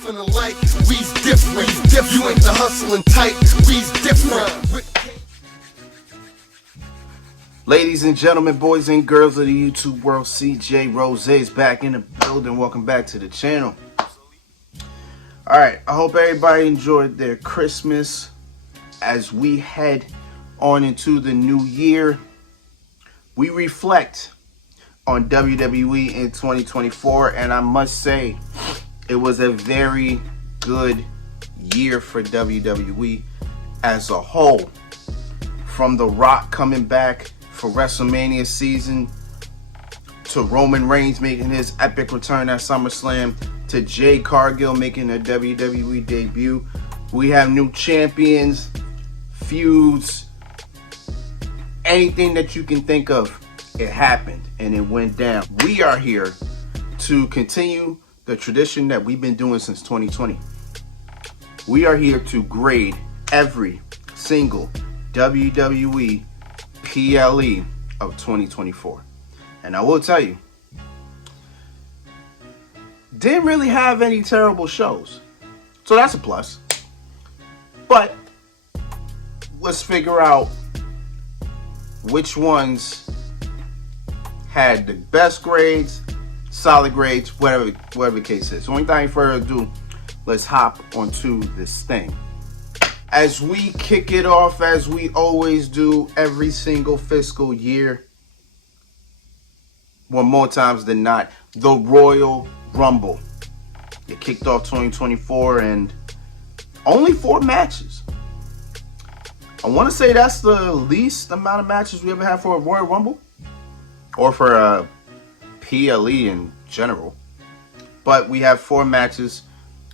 feeling like we's different. You ain't the hustling type, we's different. Ladies and gentlemen, boys and girls of the YouTube world, CJ Rose is back in the building. Welcome back to the channel. Alright, I hope everybody enjoyed their Christmas. As we head on into the new year, we reflect on WWE in 2024, and I must say it was a very good year for WWE as a whole. From The Rock coming back for WrestleMania season, to Roman Reigns making his epic return at SummerSlam, to Jade Cargill making her WWE debut. We have new champions, feuds, anything that you can think of, it happened and it went down. We are here to continue the tradition that we've been doing since 2020. We are here to grade every single WWE PLE of 2024. And I will tell you, didn't really have any terrible shows. So that's a plus. But let's figure out which ones had the best grades, solid grades, whatever the case is. So without further ado, let's hop onto this thing. As we kick it off, as we always do every single fiscal year, well, more times than not, the Royal Rumble. It kicked off 2024 and only 4 matches. I want to say that's the least amount of matches we ever had for a Royal Rumble, or for a PLE in general. But we have 4 matches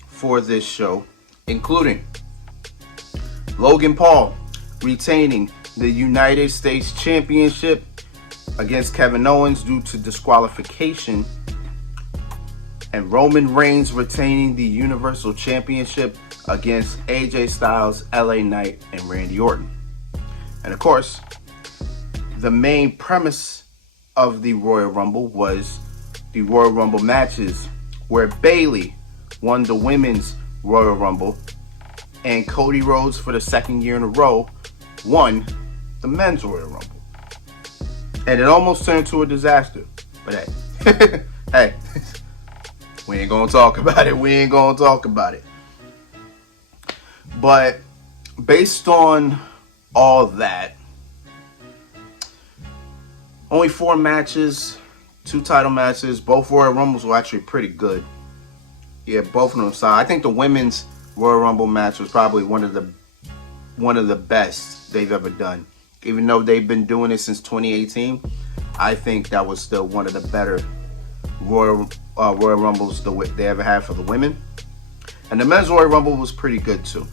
for this show, including Logan Paul retaining the United States Championship against Kevin Owens due to disqualification, and Roman Reigns retaining the Universal Championship against AJ Styles, LA Knight, and Randy Orton. And of course, the main premise of the Royal Rumble was the Royal Rumble matches, where Bayley won the Women's Royal Rumble and Cody Rhodes, for the 2nd year in a row, won the Men's Royal Rumble. And it almost turned into a disaster. But hey, hey, we ain't gonna talk about it. We ain't gonna talk about it. But based on all that, only 4 matches, 2 title matches. Both Royal Rumbles were actually pretty good. Yeah, both of them. So I think the Women's Royal Rumble match was probably one of the best they've ever done. Even though they've been doing it since 2018, I think that was still one of the better Royal Rumbles they ever had for the women. And the Men's Royal Rumble was pretty good too.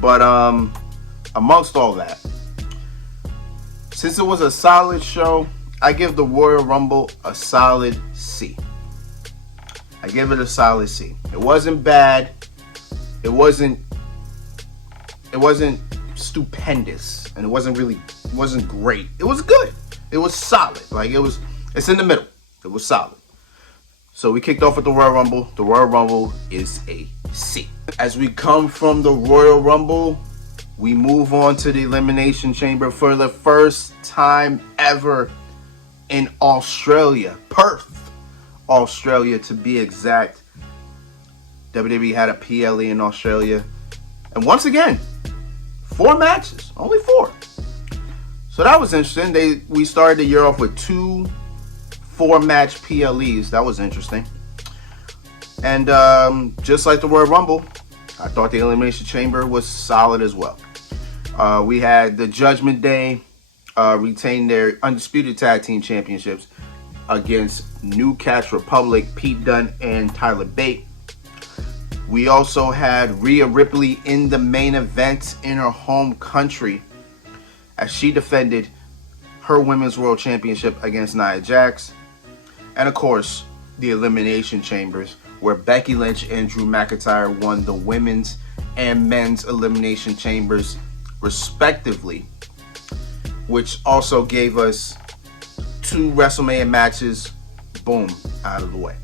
But amongst all that, since it was a solid show, I give the Royal Rumble a solid C. I give it a solid C. It wasn't bad. It wasn't stupendous, and it wasn't great. It was good. It was solid. It's in the middle. It was solid. So we kicked off with the Royal Rumble. The Royal Rumble is a C. As we come from the Royal Rumble, we move on to the Elimination Chamber for the first time ever in Australia. Perth, Australia to be exact. WWE had a PLE in Australia. And once again, 4 matches. Only 4. So that was interesting. We started the year off with 2 4-match PLEs. That was interesting. And just like the Royal Rumble, I thought the Elimination Chamber was solid as well. We had the Judgment Day retain their Undisputed Tag Team Championships against New Catch Republic, Pete Dunne and Tyler Bate. We also had Rhea Ripley in the main event in her home country as she defended her Women's World Championship against Nia Jax. And of course, the Elimination Chambers, where Becky Lynch and Drew McIntyre won the Women's and Men's Elimination Chambers respectively, which also gave us 2 WrestleMania matches, boom, out of the way.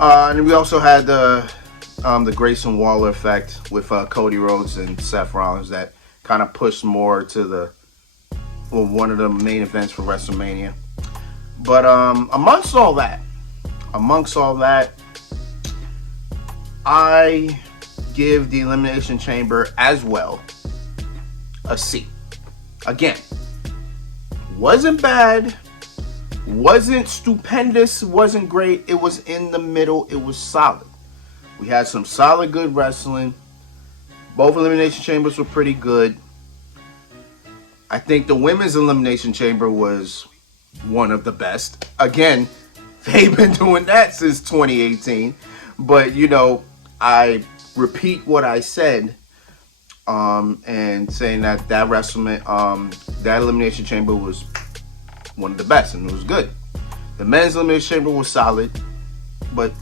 And we also had the Grayson Waller effect with Cody Rhodes and Seth Rollins that kind of pushed more to one of the main events for WrestleMania. But amongst all that, I give the Elimination Chamber as well a C. Again, wasn't bad, wasn't stupendous, wasn't great. It was in the middle. It was solid. We had some solid, good wrestling. Both Elimination Chambers were pretty good. I think the Women's Elimination Chamber was one of the best. Again, they've been doing that since 2018. But, I repeat what I said and saying that that Elimination Chamber was one of the best, and it was good. The Men's Elimination Chamber was solid. But,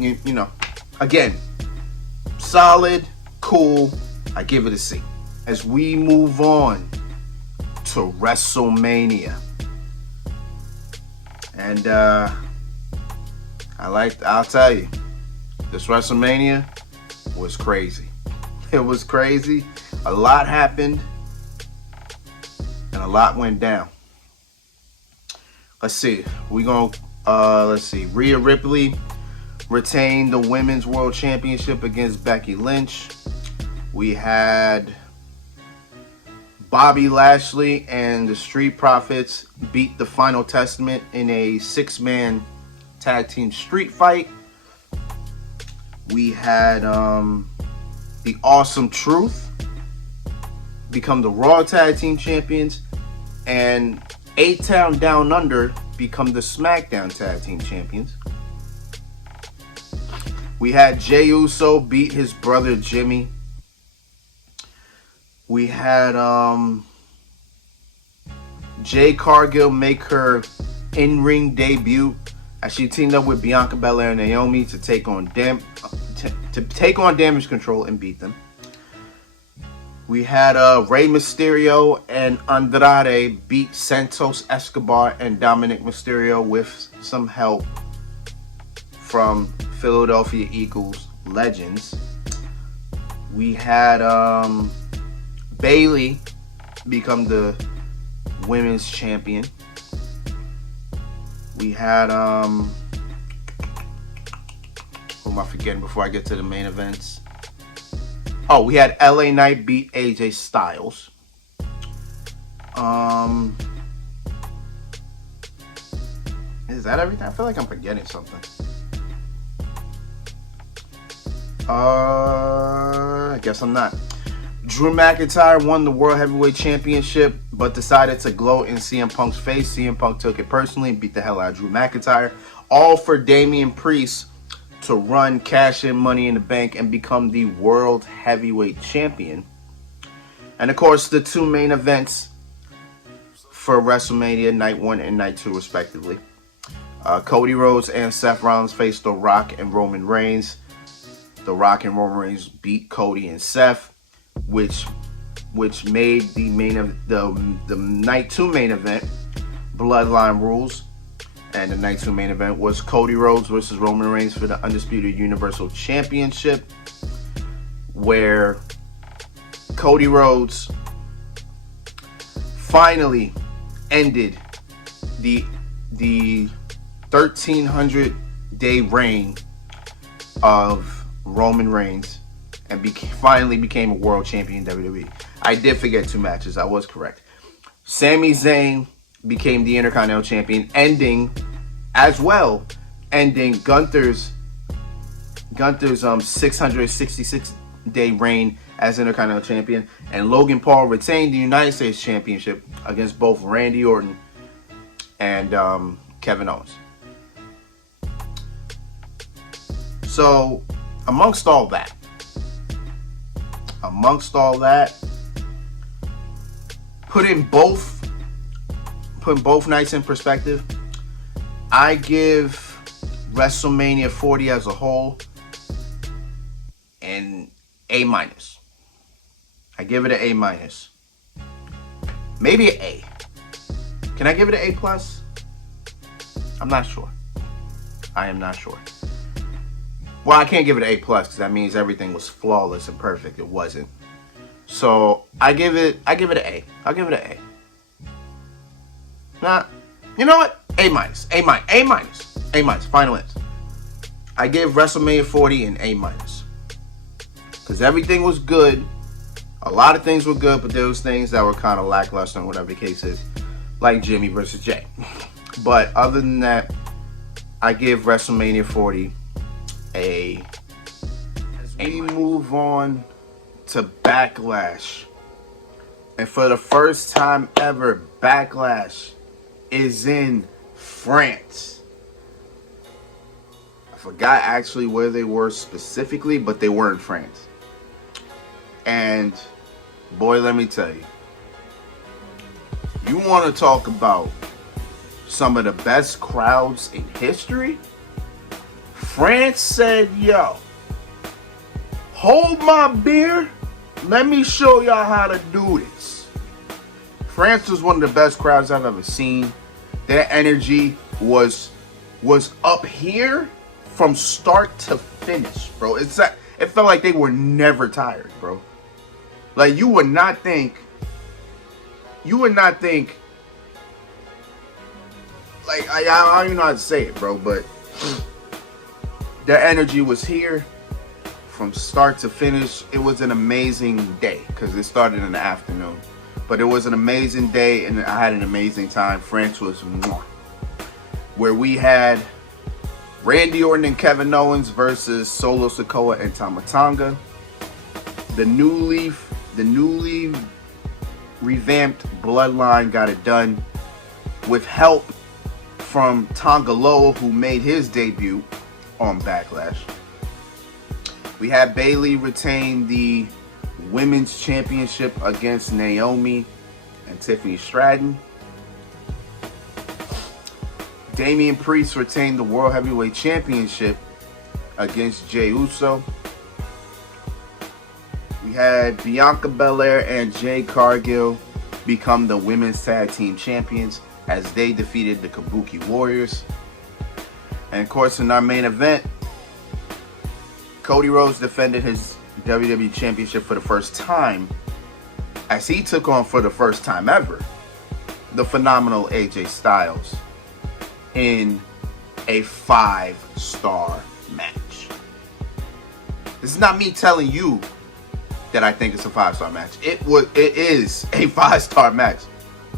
again, solid, cool. I give it a C. As we move on to WrestleMania. And I'll tell you, this WrestleMania was crazy. It was crazy. A lot happened and a lot went down. Let's see. Rhea Ripley retained the Women's World Championship against Becky Lynch. We had Bobby Lashley and the Street Profits beat the Final Testament in a 6-man tag team street fight. We had the Awesome Truth become the Raw Tag Team Champions, and A-Town Down Under become the SmackDown Tag Team Champions. We had Jey Uso beat his brother Jimmy. We had Jade Cargill make her in-ring debut as she teamed up with Bianca Belair and Naomi to take on Damage Control and beat them. We had Rey Mysterio and Andrade beat Santos Escobar and Dominic Mysterio with some help from Philadelphia Eagles legends. We had Bayley become the women's champion. We had who am I forgetting before I get to the main events? Oh, we had LA Knight beat AJ Styles. Is that everything? I feel like I'm forgetting something. I guess I'm not. Drew McIntyre won the World Heavyweight Championship, but decided to gloat in CM Punk's face. CM Punk took it personally and beat the hell out of Drew McIntyre. All for Damian Priest to run, cash in Money in the Bank, and become the World Heavyweight Champion. And of course, the two main events for WrestleMania, Night 1 and Night 2 respectively. Cody Rhodes and Seth Rollins faced The Rock and Roman Reigns. The Rock and Roman Reigns beat Cody and Seth, which made the Night 2 main event Bloodline Rules. And the Night 2 main event was Cody Rhodes versus Roman Reigns for the Undisputed Universal Championship, where Cody Rhodes finally ended the 1,300-day reign of Roman Reigns and finally became a world champion in WWE. I did forget 2 matches. I was correct. Sami Zayn became the Intercontinental Champion, ending Gunther's 666-day reign as Intercontinental Champion, and Logan Paul retained the United States Championship against both Randy Orton and Kevin Owens. So, amongst all that, putting both nights in perspective, I give WrestleMania 40 as a whole an A-. I give it an A-. Maybe an A. Can I give it an A+? I'm not sure. I am not sure. Well, I can't give it an A plus because that means everything was flawless and perfect. It wasn't. So I give it an A. I'll give it an A. Nah, you know what? A minus. A minus. A minus. A minus. Final answer. I give WrestleMania 40 an A minus. Because everything was good. A lot of things were good, but there was things that were kind of lackluster, whatever the case is. Like Jimmy versus Jay. But other than that, I give WrestleMania 40 a. As we move on to Backlash. And for the first time ever, Backlash is in France. I forgot actually where they were specifically, but they were in France. And boy, let me tell you, you want to talk about some of the best crowds in history? France said, yo, hold my beer. Let me show y'all how to do this. France was one of the best crowds I've ever seen. Their energy was up here from start to finish, bro. It felt like they were never tired, bro. Like you would not think, like I don't even know how to say it, bro, but their energy was here from start to finish. It was an amazing day because it started in the afternoon. But it was an amazing day and I had an amazing time. France was mwah. Where we had Randy Orton and Kevin Owens versus Solo Sikoa and Tama Tonga. The newly revamped Bloodline got it done with help from Tonga Loa, who made his debut on Backlash. We had Bayley retain the Women's Championship against Naomi and Tiffany Stratton. Damian Priest retained the World Heavyweight Championship against Jey Uso. We had Bianca Belair and Jade Cargill become the Women's Tag Team Champions as they defeated the Kabuki Warriors. And of course, in our main event, Cody Rhodes defended his WWE Championship for the first time as he took on, for the first time ever, the phenomenal AJ Styles in a 5-star match. This is not me telling you that I think it's a 5-star match. It is a 5-star match.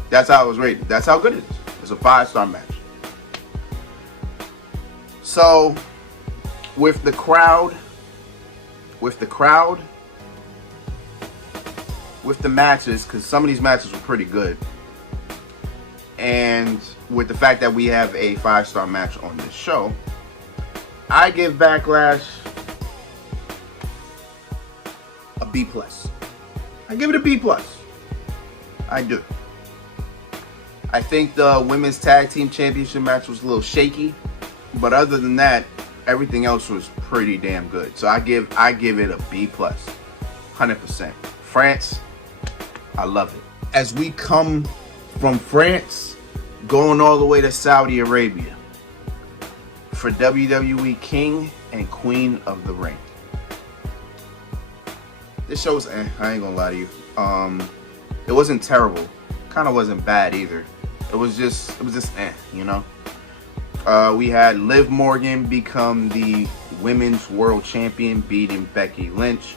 That's how it was rated. That's how good it is. It's a 5-star match. So, with the crowd, with the matches, because some of these matches were pretty good, and with the fact that we have a 5-star match on this show, I give Backlash a B+. I give it a B+. I do. I think the Women's Tag Team Championship match was a little shaky, but other than that, everything else was pretty damn good. So I give it a B+. 100%. France, I love it. As we come from France, going all the way to Saudi Arabia for WWE King and Queen of the Ring. This show's I ain't gonna lie to you. It wasn't terrible. Kind of wasn't bad either. It was just you know. We had Liv Morgan become the Women's World Champion, beating Becky Lynch.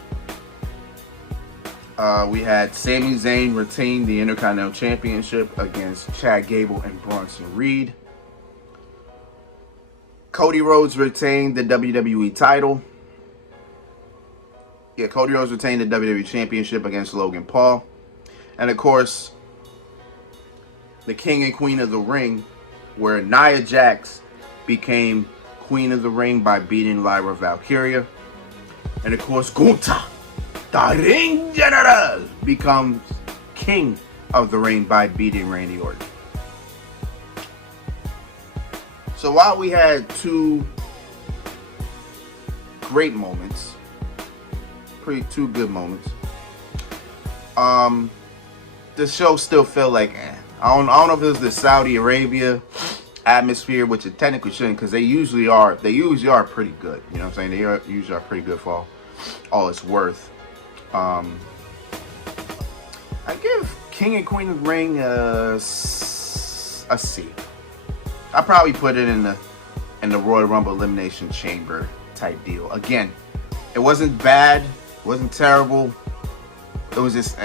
We had Sami Zayn retain the Intercontinental Championship against Chad Gable and Bronson Reed. Cody Rhodes retained the WWE title. Yeah, Cody Rhodes retained the WWE Championship against Logan Paul. And of course, the King and Queen of the Ring, where Nia Jax became Queen of the Ring by beating Lyra Valkyria. And of course, Gunther, the Ring General, becomes King of the Ring by beating Randy Orton. So while we had two great moments, two good moments, the show still felt like I don't know if it was the Saudi Arabia atmosphere, which it technically shouldn't, because they usually are pretty good. You know what I'm saying? Usually are pretty good for all it's worth. I give King and Queen of the Ring a C. I probably put it in the Royal Rumble Elimination Chamber type deal. Again, it wasn't bad, it wasn't terrible. It was just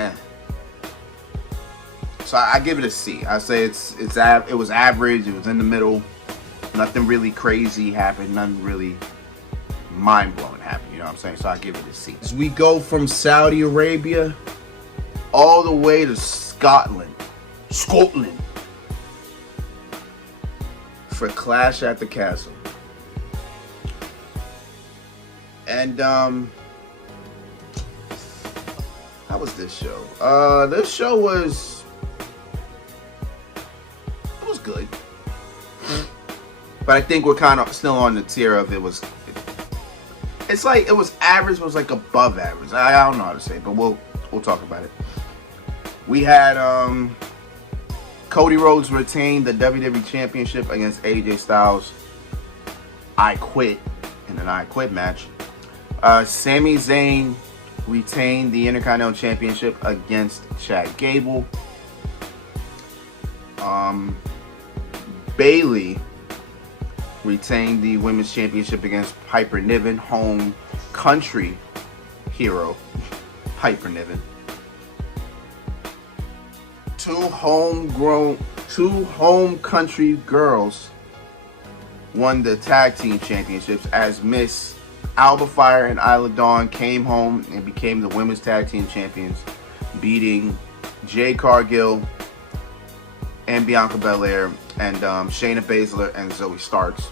So I give it a C. I say it was average. It was in the middle. Nothing really crazy happened. Nothing really mind-blowing happened. You know what I'm saying? So I give it a C. As we go from Saudi Arabia all the way to Scotland for Clash at the Castle. And how was this show? This show was good, but I think we're kind of still on the tier of it's like it was average, was like above average. I don't know how to say it, but we'll talk about it. We had Cody Rhodes retain the WWE Championship against AJ Styles. I quit in an I quit match. Sami Zayn retained the Intercontinental Championship against Chad Gable. Bayley retained the Women's Championship against Piper Niven, home country hero Piper Niven. Two home country girls won the tag team championships as Miss Alba Fire and Isla Dawn came home and became the women's tag team champions, beating Jade Cargill and Bianca Belair and Shayna Baszler and Zoe Starks.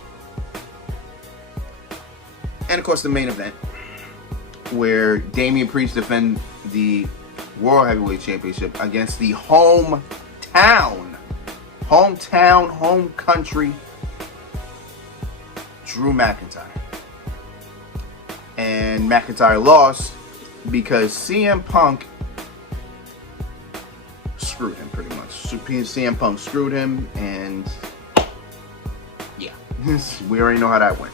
And of course the main event, where Damian Priest defended the World Heavyweight Championship against the home country Drew McIntyre. And McIntyre lost because CM Punk screwed him, pretty much. CM Punk screwed him, and yeah, we already know how that went.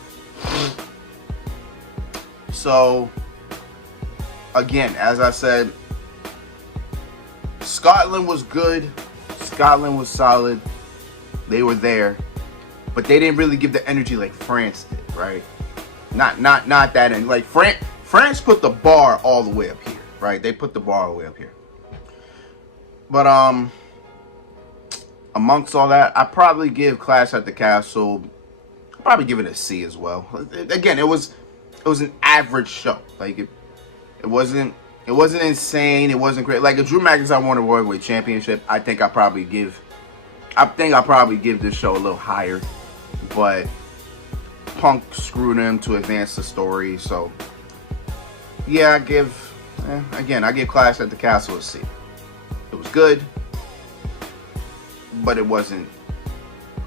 So, again, as I said, Scotland was good. Scotland was solid. They were there, but they didn't really give the energy like France did, right? Not that end. Like France put the bar all the way up here, right? They put the bar all the way up here. But amongst all that, I probably give Clash at the Castle, I'll probably give it a C as well. Again, it was an average show. Like it wasn't insane. It wasn't great. Like if Drew McIntyre won a World Heavyweight Championship, I think I'll probably give this show a little higher. But Punk screwed him to advance the story. So yeah, I give Clash at the Castle a C. It was good, but it wasn't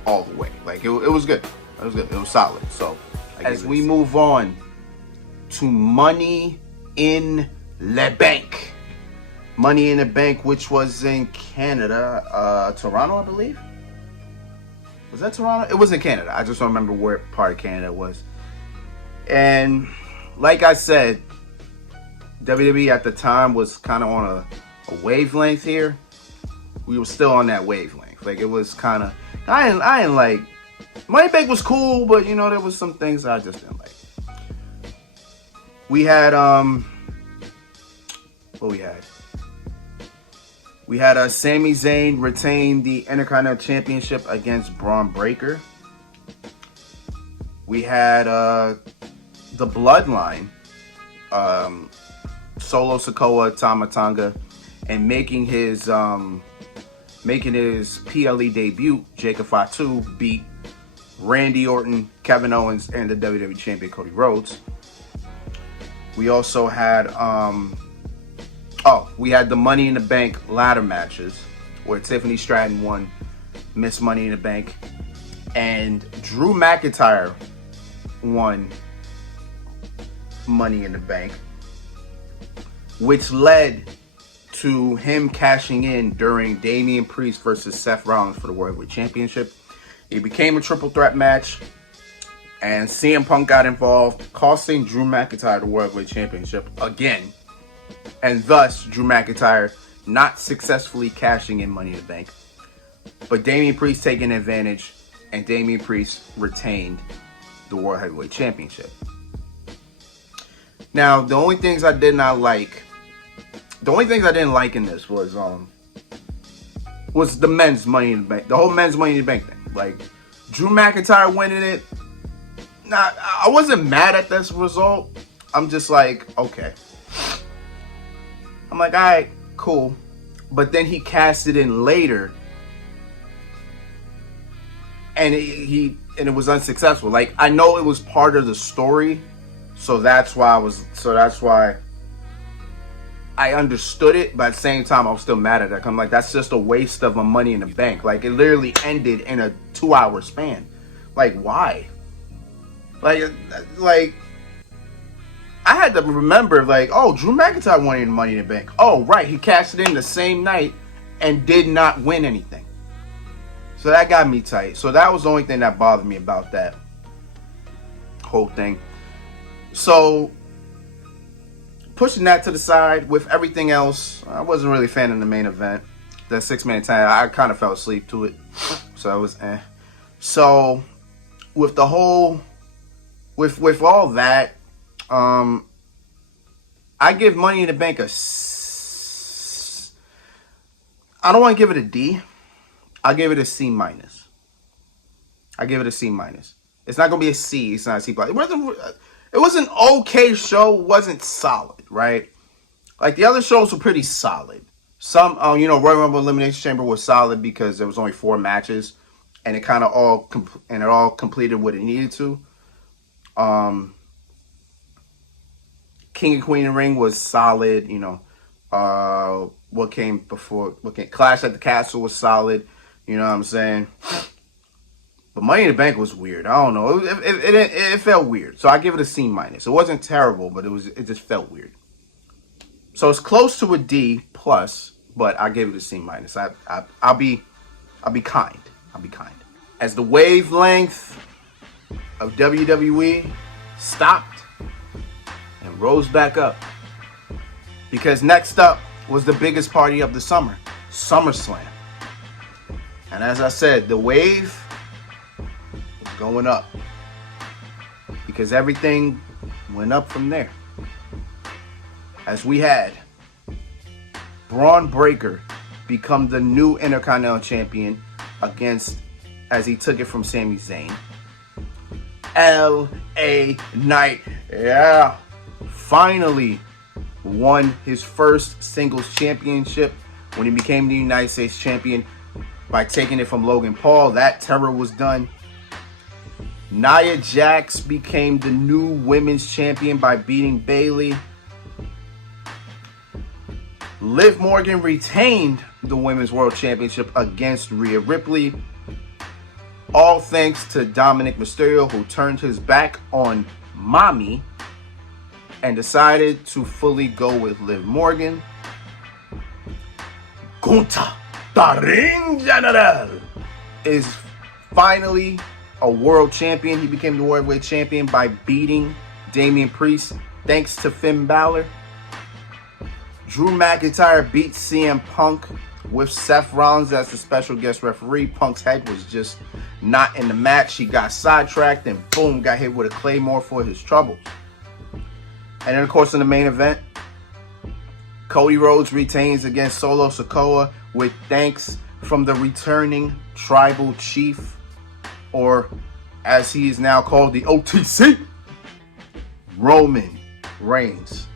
all the way. Like it was good. It was good. It was solid. So as we move on to Money in the Bank. Money in the Bank, which was in Canada, Toronto, I believe. Was that Toronto? It was in Canada. I just don't remember where part of Canada it was. And like I said, WWE at the time was kind of on a wavelength here. We were still on that wavelength. Like it was kind of, I didn't like, Money Bank was cool, but you know, there was some things I just didn't like. We had, we had Sami Zayn retain the Intercontinental Championship against Braun Breaker. We had the Bloodline, Solo Sikoa, Tama Tonga, and making his PLE debut, Jacob Fatu beat Randy Orton, Kevin Owens, and the WWE Champion Cody Rhodes. We also had we had the Money in the Bank ladder matches where Tiffany Stratton won Miss Money in the Bank, and Drew McIntyre won Money in the Bank, which led to him cashing in during Damian Priest versus Seth Rollins for the World Heavyweight Championship. It became a triple threat match, and CM Punk got involved, costing Drew McIntyre the World Heavyweight Championship again, and thus Drew McIntyre not successfully cashing in Money in the Bank, but Damian Priest taking advantage, and Damian Priest retained the World Heavyweight Championship. Now, the only things I didn't like in this was the men's Money in the Bank, the whole men's Money in the Bank thing. Like, Drew McIntyre winning it. Nah, I wasn't mad at this result. I'm just like, okay. I'm like, all right, cool. But then he cast it in later, and it was unsuccessful. Like, I know it was part of the story, so that's why I understood it, but at the same time, I was still mad at it. I'm like, that's just a waste of my Money in the Bank. Like, it literally ended in a 2-hour span. Like, why? Like, I had to remember, like, oh, Drew McIntyre won Money in the Bank. Oh, right, he cashed it in the same night and did not win anything. So that got me tight. So that was the only thing that bothered me about that whole thing. So, pushing that to the side, with everything else, I wasn't really a fan of the main event. The 6-man tag, I kind of fell asleep to it. So I was So, with the whole, with all that, I give Money in the Bank I don't want to give it a D. I'll give it a C minus. I give it a C minus. It's not gonna be a C. It's not a C plus. It was an okay show. It wasn't solid, right? Like, the other shows were pretty solid. Some, Royal Rumble Elimination Chamber was solid because there was only 4 matches, and it kind of all completed what it needed to. King and Queen of the Ring was solid. What came before? Clash at the Castle was solid. You know what I'm saying? But Money in the Bank was weird. I don't know. It felt weird. So I give it a C minus. It wasn't terrible, but it just felt weird. So it's close to a D plus, but I gave it a C minus. I'll be kind. I'll be kind. As the wavelength of WWE stopped and rose back up, because next up was the biggest party of the summer, SummerSlam. And as I said, the wave was going up, because everything went up from there. As we had Braun Breaker become the new Intercontinental Champion as he took it from Sami Zayn. LA Knight, finally won his first singles championship when he became the United States champion by taking it from Logan Paul. That terror was done. Nia Jax became the new women's champion by beating Bayley. Liv Morgan retained the Women's World Championship against Rhea Ripley. All thanks to Dominic Mysterio, who turned his back on Mommy and decided to fully go with Liv Morgan. Gunther, the Ring General, is finally a world champion. He became the World Heavyweight Champion by beating Damian Priest, thanks to Finn Balor. Drew McIntyre beat CM Punk with Seth Rollins as the special guest referee. Punk's head was just not in the match. He got sidetracked and boom, got hit with a Claymore for his troubles. And then, of course, in the main event, Cody Rhodes retains against Solo Sikoa with thanks from the returning Tribal Chief, or as he is now called, the OTC, Roman Reigns.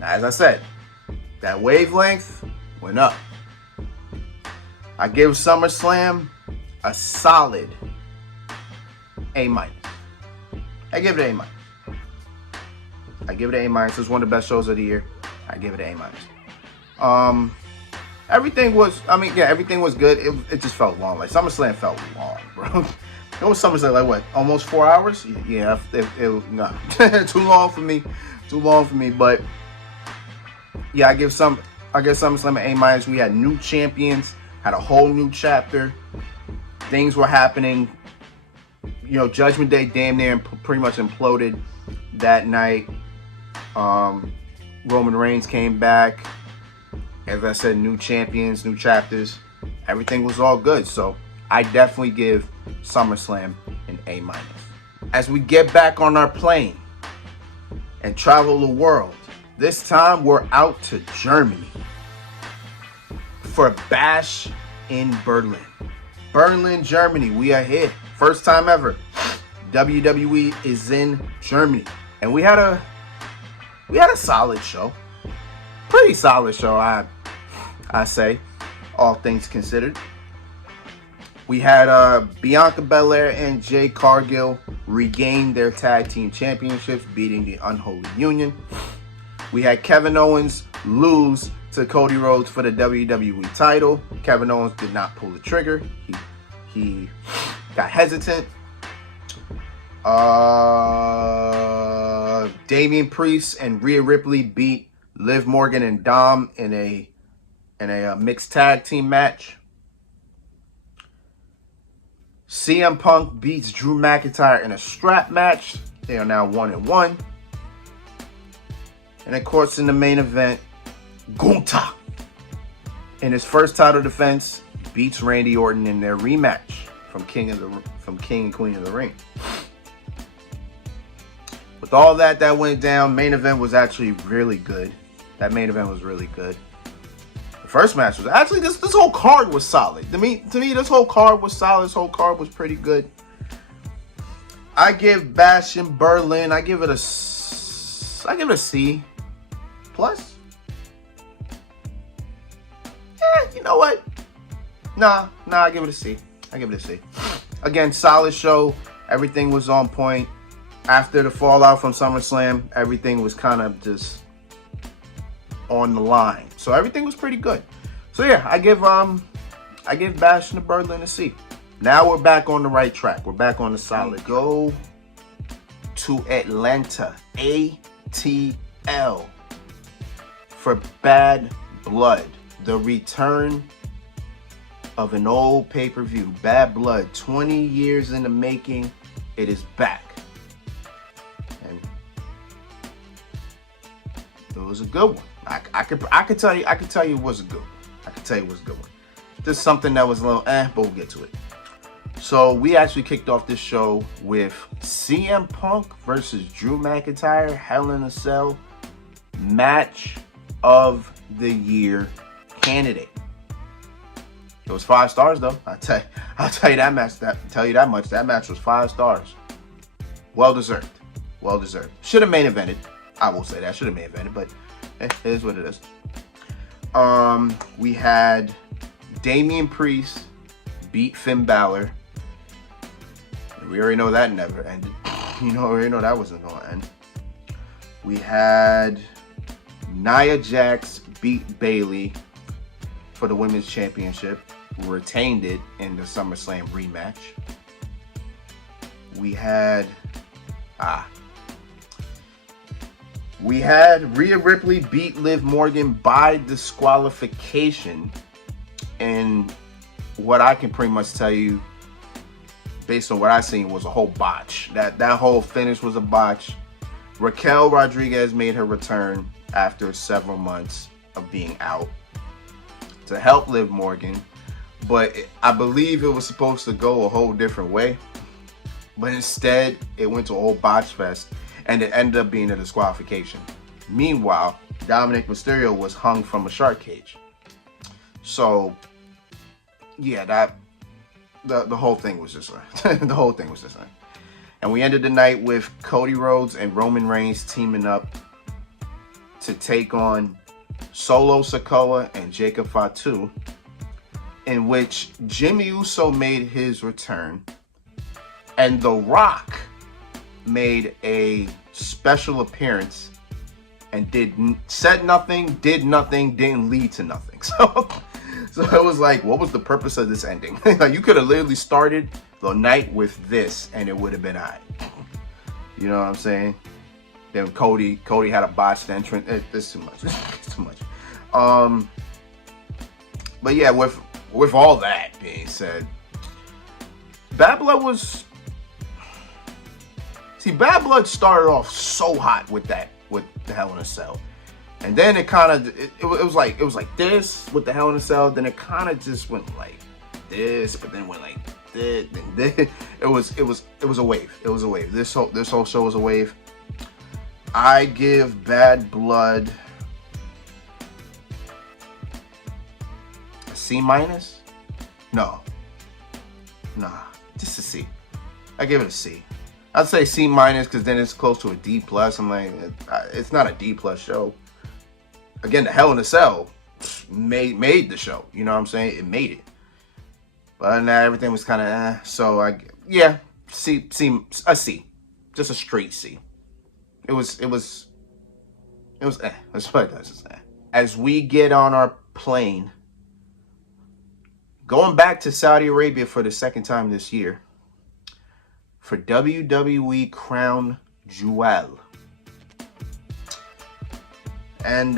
Now, as I said, that wavelength went up. I give SummerSlam a solid A minus. I give it an A minus. I give it an A minus. It's one of the best shows of the year. I give it an A minus. Everything was good. It just felt long. Like, SummerSlam felt long, bro. It was SummerSlam, like, what, almost 4 hours? Yeah, no. Too long for me. But yeah, I give SummerSlam an A minus. We had new champions. had a whole new chapter. Things were happening. You know, Judgment Day damn near pretty much imploded that night. Roman Reigns came back. As I said, new champions, new chapters. Everything was all good. So I definitely give SummerSlam an A-. As we get back on our plane and travel the world, this time we're out to Germany for Bash in Berlin. Berlin, Germany. We are here. First time ever. WWE is in Germany. And we had a solid show. Pretty solid show, I say, all things considered. We had Bianca Belair and Jade Cargill regain their tag team championships, beating the Unholy Union. We had Kevin Owens lose to Cody Rhodes for the WWE title. Kevin Owens did not pull the trigger. He got hesitant. Damian Priest and Rhea Ripley beat Liv Morgan and Dom in a mixed tag team match. CM Punk beats Drew McIntyre in a strap match. They are now 1-1. And of course, in the main event, Gunther, in his first title defense, beats Randy Orton in their rematch from King and Queen of the Ring. With all that went down, main event was actually really good. That main event was really good. The first match was actually this whole card was solid. To me, this whole card was solid. This whole card was pretty good. I give Bastion Berlin. I give it a C plus. Yeah, you know what? Nah, I give it a C. Again, solid show. Everything was on point. After the fallout from SummerSlam, everything was kind of just on the line. So everything was pretty good. So yeah, I give Bastion Berlin a C. Now we're back on the right track. We're back on the solid. Go to Atlanta, ATL, for Bad Blood, the return of an old pay-per-view. Bad Blood, 20 years in the making. It is back. And it was a good one. I could tell you it was a good one. Just something that was a little but we'll get to it. So we actually kicked off this show with CM Punk versus Drew McIntyre, Hell in a Cell, match of the year candidate. It was 5 stars though. I'll tell you that match. Tell you that much. That match was 5 stars. Well deserved. Should have main evented. I will say that should have main evented, but it is what it is. We had Damian Priest beat Finn Balor. We already know that never ended. We already know that wasn't going to end. We had Nia Jax beat Bayley for the Women's Championship. Retained it in the SummerSlam rematch. We had Rhea Ripley beat Liv Morgan by disqualification. And what I can pretty much tell you, based on what I seen, was a whole botch. That whole finish was a botch. Raquel Rodriguez made her return after several months of being out to help Liv Morgan. But I believe it was supposed to go a whole different way. But instead, it went to a whole botch fest. And it ended up being a disqualification. Meanwhile, Dominic Mysterio was hung from a shark cage. So, yeah, the whole thing was just the whole thing was just And we ended the night with Cody Rhodes and Roman Reigns teaming up to take on Solo Sikoa and Jacob Fatu, in which Jimmy Uso made his return, and The Rock made a special appearance and said nothing, did nothing, didn't lead to nothing. So it was like, what was the purpose of this ending? Like, you could have literally started the night with this and it would have been alright. You know what I'm saying? Then Cody had a botched entrance. It's too much. It's too much. But yeah, with with all that being said, Bad Blood was... See, Bad Blood started off so hot with the Hell in a Cell. And then it kind of, it was like this with the Hell in a Cell. Then it kind of just went like this, but then went like this, and then it was a wave. It was a wave. This whole show was a wave. I give Bad Blood a C minus. No, nah, just a C. I give it a C. I'd say C minus because then it's close to a D plus. I'm like, it's not a D plus show. Again, the Hell in a Cell made the show. You know what I'm saying? It made it. But now everything was kind of so a C. Just a straight C. It was That's what it does. As we get on our plane, going back to Saudi Arabia for the second time this year, for WWE Crown Jewel. And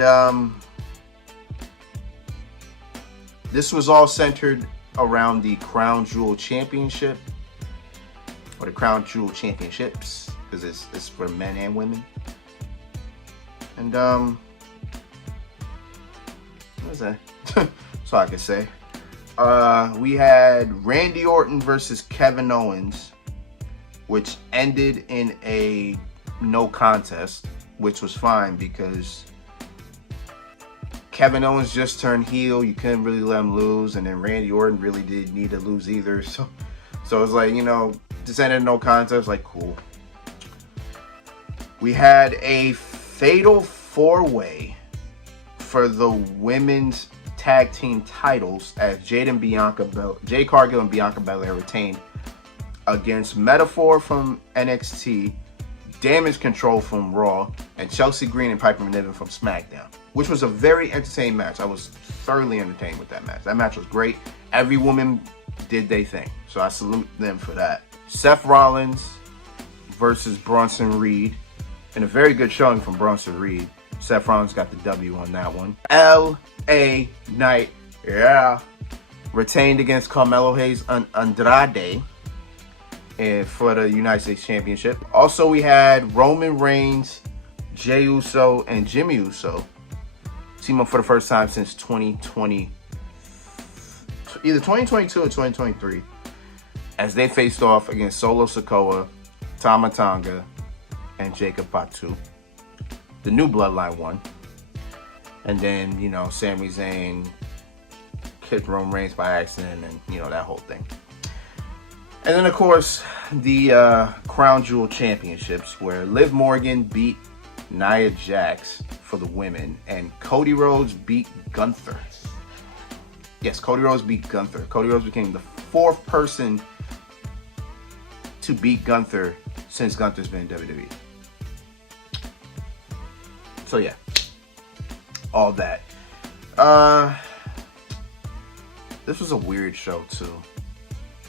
this was all centered around the Crown Jewel Championship, or the Crown Jewel Championships, because it's for men and women. And what was that? That's all I can say. We had Randy Orton versus Kevin Owens, which ended in a no contest, which was fine because Kevin Owens just turned heel. You couldn't really let him lose, and then Randy Orton really didn't need to lose either. So it's like, you know, just ended in no contest. Like, cool. We had a fatal four-way for the women's tag team titles as Jade Cargill and Bianca Belair retained against Metaphor from NXT, Damage Control from Raw, and Chelsea Green and Piper Niven from SmackDown, which was a very entertaining match. I was thoroughly entertained with that match. That match was great. Every woman did their thing, so I salute them for that. Seth Rollins versus Bronson Reed, and a very good showing from Bronson Reed. Seth Rollins got the W on that one. L.A. Knight, retained against Carmelo Hayes and Andrade for the United States Championship. Also, we had Roman Reigns, Jey Uso, and Jimmy Uso team up for the first time since 2020, either 2022 or 2023, as they faced off against Solo Sikoa, Tama Tonga, and Jacob Fatu. The New Bloodline won. And then, you know, Sami Zayn kicked Roman Reigns by accident, and, you know, that whole thing. And then, of course, the Crown Jewel Championships, where Liv Morgan beat Nia Jax for the women, and Cody Rhodes beat Gunther. Yes, Cody Rhodes beat Gunther. Cody Rhodes became the fourth person to beat Gunther since Gunther's been in WWE. So yeah, all that. This was a weird show too.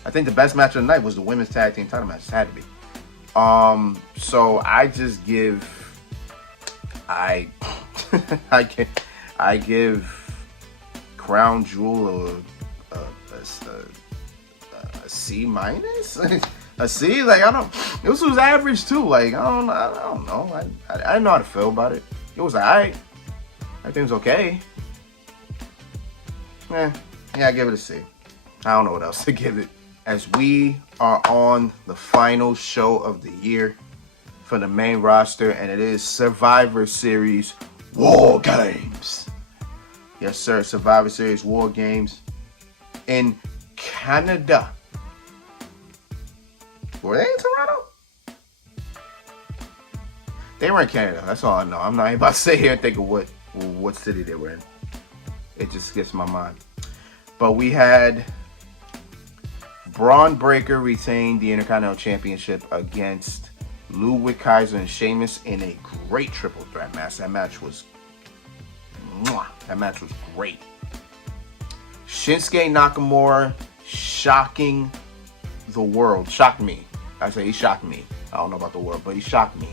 I think the best match of the night was the women's tag team title match. It had to be. So I just give, I give Crown Jewel a C minus, a C. Like, I don't. This was average too. Like, I don't know. I didn't know how to feel about it. It was alright. I think it was okay. Yeah, I give it a C. I don't know what else to give it. As we are on the final show of the year for the main roster, and it is Survivor Series War Games. Yes, sir, Survivor Series War Games in Canada. Were they in Toronto? They were in Canada. That's all I know. I'm not even about to sit here and think of what city they were in. It just skips my mind. But we had Braun Breaker retain the Intercontinental Championship against Ludwig Kaiser and Sheamus in a great triple threat match. That match was great. Shinsuke Nakamura shocking the world. Shocked me. I say he shocked me. I don't know about the world, but he shocked me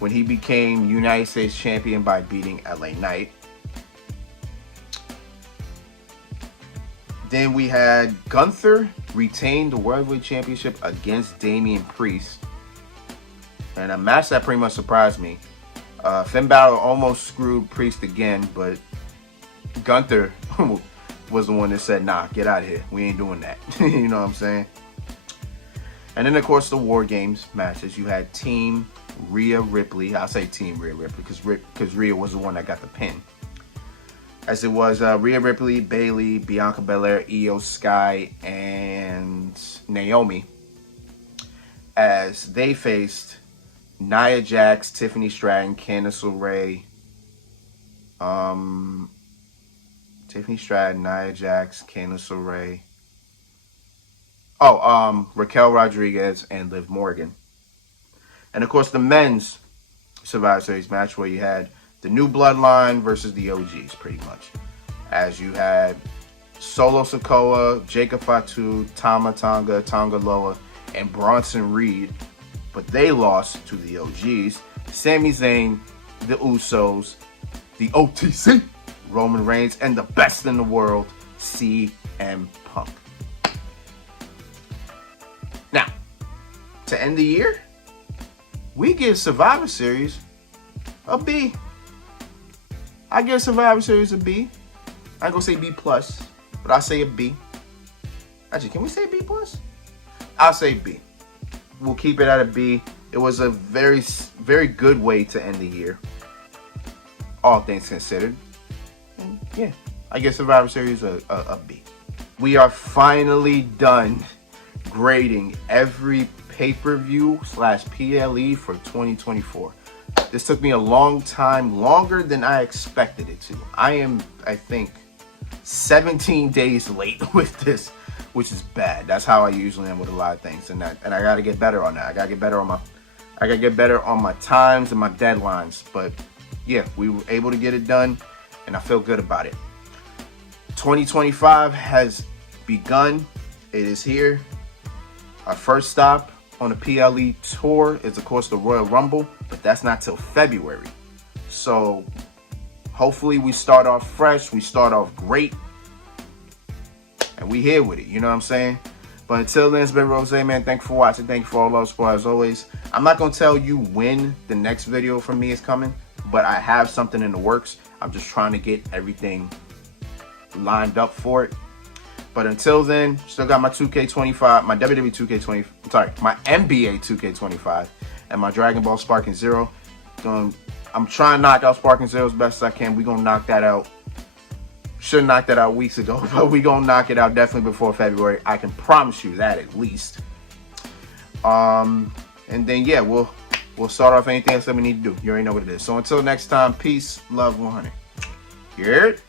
when he became United States Champion by beating LA Knight. Then we had Gunther retain the World Heavyweight Championship against Damian Priest. And a match that pretty much surprised me. Finn Balor almost screwed Priest again, but Gunther was the one that said, nah, get out of here. We ain't doing that. You know what I'm saying? And then, of course, the War Games matches. You had Team Rhea Ripley. I'll say Team Rhea Ripley because Rhea was the one that got the pin. As it was Rhea Ripley, Bayley, Bianca Belair, Io Sky, and Naomi. As they faced Nia Jax, Tiffany Stratton, Candice LeRae, Tiffany Stratton, Nia Jax, Candice LeRae. Raquel Rodriguez and Liv Morgan. And of course the men's Survivor Series match where you had the New Bloodline versus the OGs, pretty much. As you had Solo Sikoa, Jacob Fatu, Tama Tonga, Tonga Loa, and Bronson Reed. But they lost to the OGs. Sami Zayn, the Usos, the OTC, Roman Reigns, and the best in the world, CM Punk. Now, to end the year, we give Survivor Series a B. I give Survivor Series a B. I ain't gonna say B+, but I'll say a B. Actually, can we say B+? I'll say B. We'll keep it at a B. It was a very, very good way to end the year, all things considered. And yeah, I guess Survivor Series a B. We are finally done grading every pay-per-view / PLE for 2024. This took me a long time, longer than I expected it to. I am, I think, 17 days late with this, which is bad. That's how I usually am with a lot of things, and I gotta get better on that. I gotta get better on my times and my deadlines. But yeah, we were able to get it done, and I feel good about it. 2025 has begun. It is here. Our first stop on the PLE tour is, of course, the Royal Rumble, but that's not till February. So hopefully we start off fresh, we start off great, and we here with it, you know what I'm saying? But until then, it's been Rose, man. Thank you for watching. Thank you for all love, support, as always. I'm not going to tell you when the next video from me is coming, but I have something in the works. I'm just trying to get everything lined up for it. But until then, still got my 2K25, my WWE 2K20, my NBA 2K25, and my Dragon Ball Sparking Zero. I'm trying to knock out Sparking Zero as best as I can. We're going to knock that out. Should have knocked that out weeks ago, but we're going to knock it out definitely before February. I can promise you that at least. And then, yeah, we'll start off anything else that we need to do. You already know what it is. So until next time, peace, love, 100. You heard?